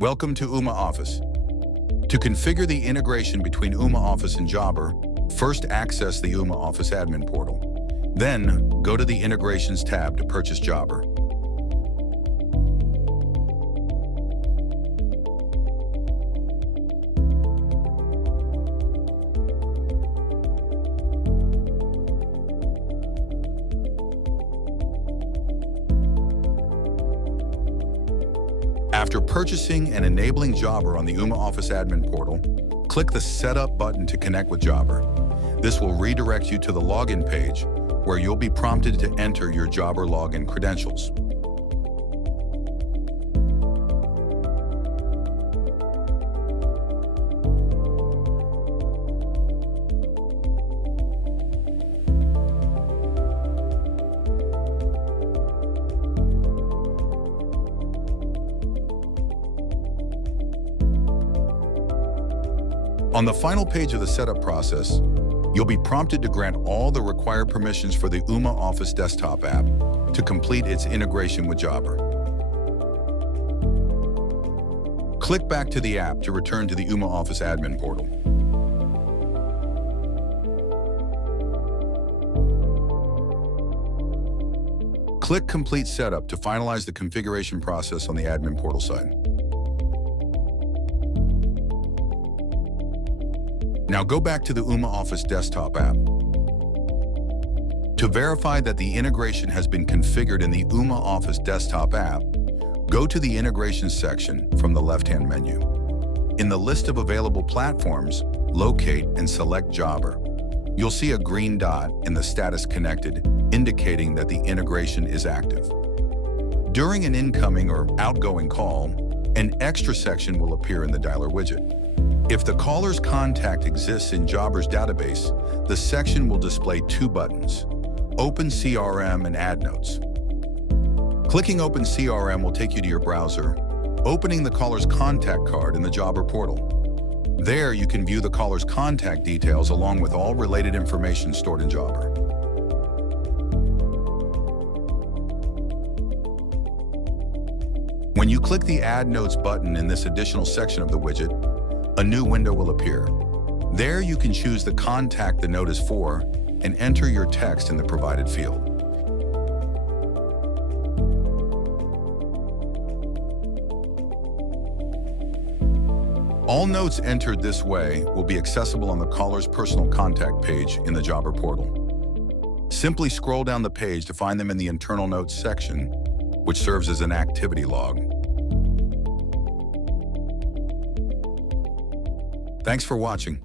Welcome to Ooma Office. To configure the integration between Ooma Office and Jobber, first access the Ooma Office admin portal. Then, go to the Integrations tab to purchase Jobber. After purchasing and enabling Jobber on the Ooma Office admin portal, click the Setup button to connect with Jobber. This will redirect you to the login page, where you'll be prompted to enter your Jobber login credentials. On the final page of the setup process, you'll be prompted to grant all the required permissions for the Ooma Office desktop app to complete its integration with Jobber. Click back to the app to return to the Ooma Office admin portal. Click Complete Setup to finalize the configuration process on the admin portal side. Now go back to the Ooma Office desktop app. To verify that the integration has been configured in the Ooma Office desktop app, go to the Integrations section from the left-hand menu. In the list of available platforms, locate and select Jobber. You'll see a green dot in the status connected, indicating that the integration is active. During an incoming or outgoing call, an extra section will appear in the dialer widget. If the caller's contact exists in Jobber's database, the section will display two buttons, Open CRM and Add Notes. Clicking Open CRM will take you to your browser, opening the caller's contact card in the Jobber portal. There, you can view the caller's contact details along with all related information stored in Jobber. When you click the Add Notes button in this additional section of the widget, a new window will appear. There you can choose the contact the note is for and enter your text in the provided field. All notes entered this way will be accessible on the caller's personal contact page in the Jobber portal. Simply scroll down the page to find them in the internal notes section, which serves as an activity log. Thanks for watching.